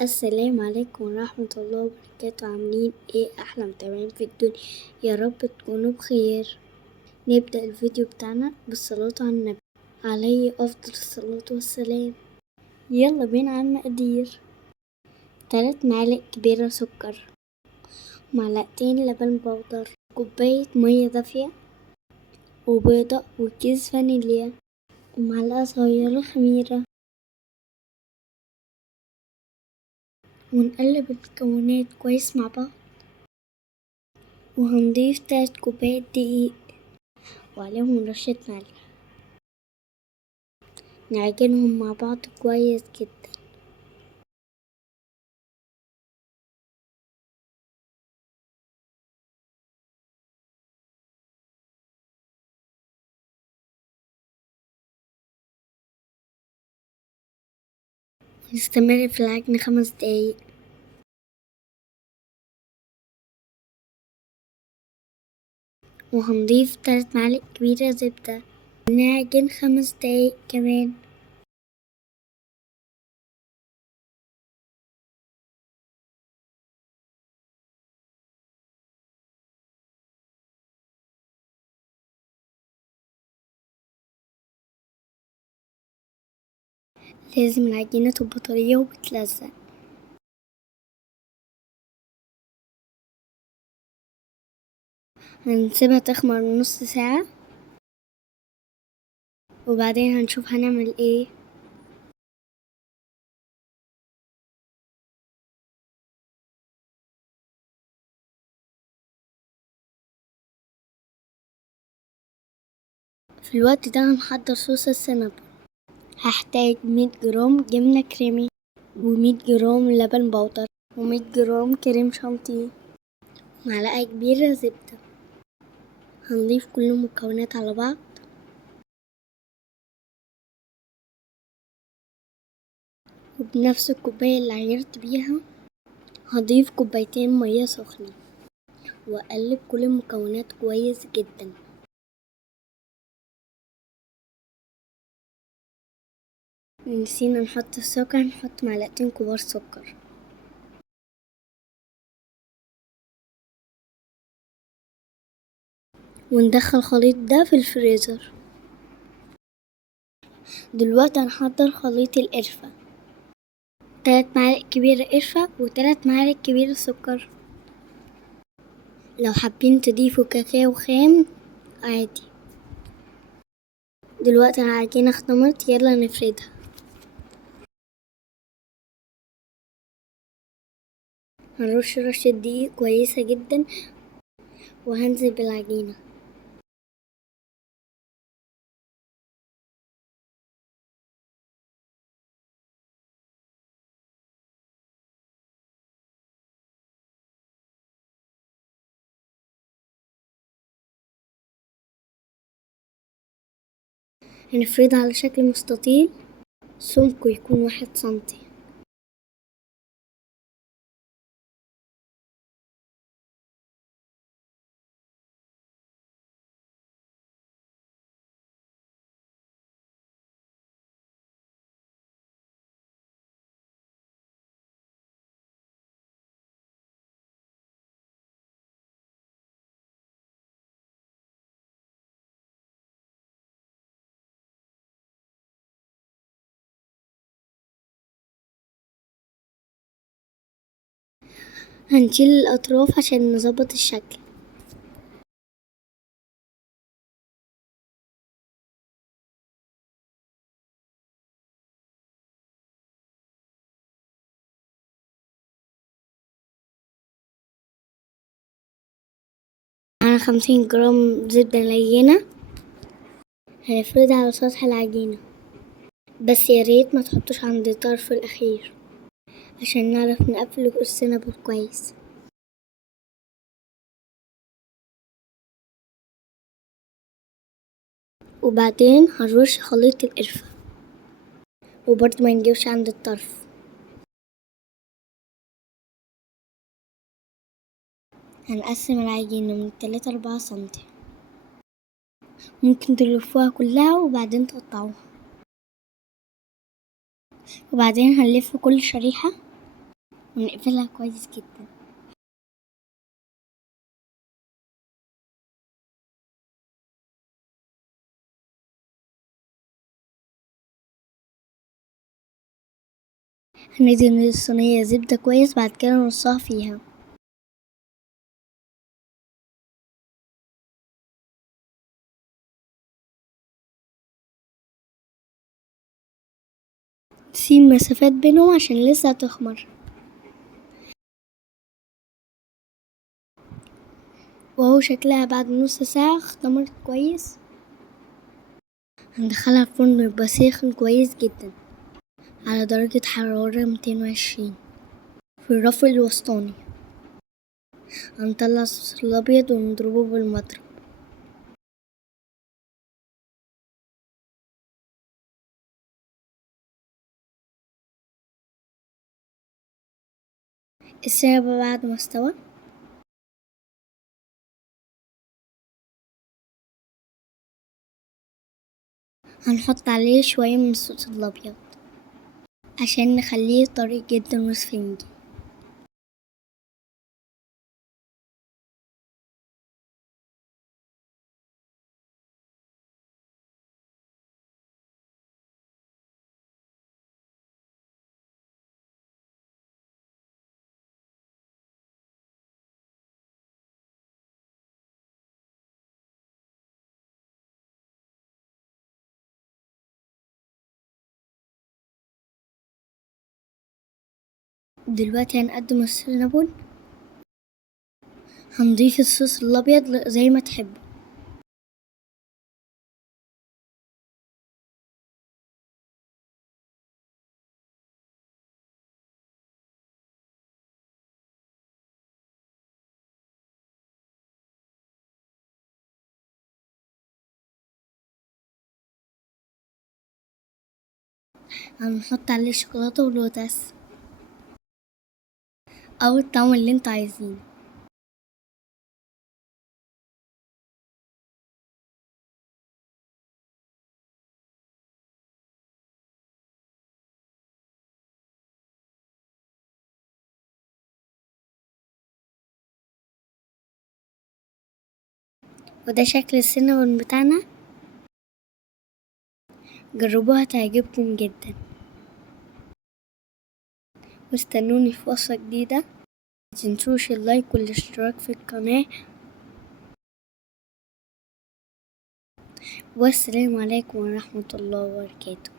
السلام عليكم ورحمة الله وبركاته. عاملين ايه احلى متابعين في الدنيا؟ يا رب تكونوا بخير. نبدأ الفيديو بتاعنا بالصلاة على النبي عليه افضل الصلاة والسلام. يلا بينا على المقادير. 3 معالق كبيرة سكر، معلقتين لبن بودر، كوباية مية دافية، وبيضة وكيس فانيليا، ومعلقة صغيرة خميرة. ونقلب المكونات كويس مع بعض، وهنضيف 3 كوبايات دقيق وعليهم رشة ملح. نعجنهم مع بعض كويس جدا. نستمر في العجن 5 دقايق. وهنضيف 3 معالق كبيرة زبدة. نعجن 5 دقايق كمان. لازم العجينة تبقى طرية وبتلزق. هنسيبها تخمر نص ساعة، وبعدين هنشوف هنعمل ايه. في الوقت ده هنحضر صوص السينابون. هحتاج 100 جرام جبنة كريمي، و100 جرام لبن بودر، و100 جرام كريم شانتيه، معلقة كبيرة زبدة. هنضيف كل المكونات على بعض، وبنفس الكوباية اللي عيرت بيها هضيف كوبايتين مية سخنة، وأقلب كل المكونات كويس جدا. نسينا نحط السكر، نحط معلقتين كبار سكر. وندخل الخليط ده في الفريزر. دلوقتي هنحضر خليط القرفة. 3 معالق كبيرة قرفة و3 معالق كبيرة سكر. لو حابين تضيفوا كاكاو خام عادي. دلوقتي العجينة اختمرت، يلا نفردها. هنرش رشة دقيق كويسة جدا، وهنزل بالعجينة. هنفردها على شكل مستطيل، سمكه يكون 1 سنتي. هنشيل الأطراف عشان نظبط الشكل. على 50 جرام زبدة لينة، هنفردها على سطح العجينة، بس ياريت ما تحطوش عند الطرف الأخير عشان نعرف نقفل السينابون كويس. وبعدين هنرش خليط القرفة، وبرضه ما نجيبش عند الطرف. هنقسم العجينة من 3 ل4 سنتي. ممكن تلفوها كلها وبعدين تقطعوها. وبعدين هنلف كل شريحة ونقفلها كويس جدا. هندهن الصينية زبدة كويس، بعد كده نرصها فيها. نسيب مسافات بينهم عشان لسه هتخمر. وهو شكلها بعد نص ساعة اختمرت كويس. هندخلها الفرن يبقى ساخن كويس جدا على درجة حرارة 220 في الرف الوسطاني. هنطلع الصوص الأبيض ونضربه بالمضرب. السابة بعد ما استوى هنحط عليه شوية من الصوص الأبيض عشان نخليه طري جدا وسفنجي. دلوقتي هنقدم السينابون. هنضيف الصوص الأبيض زي ما تحبوا. هنحط عليه شوكولاتة ولوتس أو الطعم اللي انتوا عايزينه. وده شكل السينابون بتاعنا. جربوها تعجبكم جدا، واستنوني في وصفة جديدة. متنسوش اللايك والاشتراك في القناة، والسلام عليكم ورحمة الله وبركاته.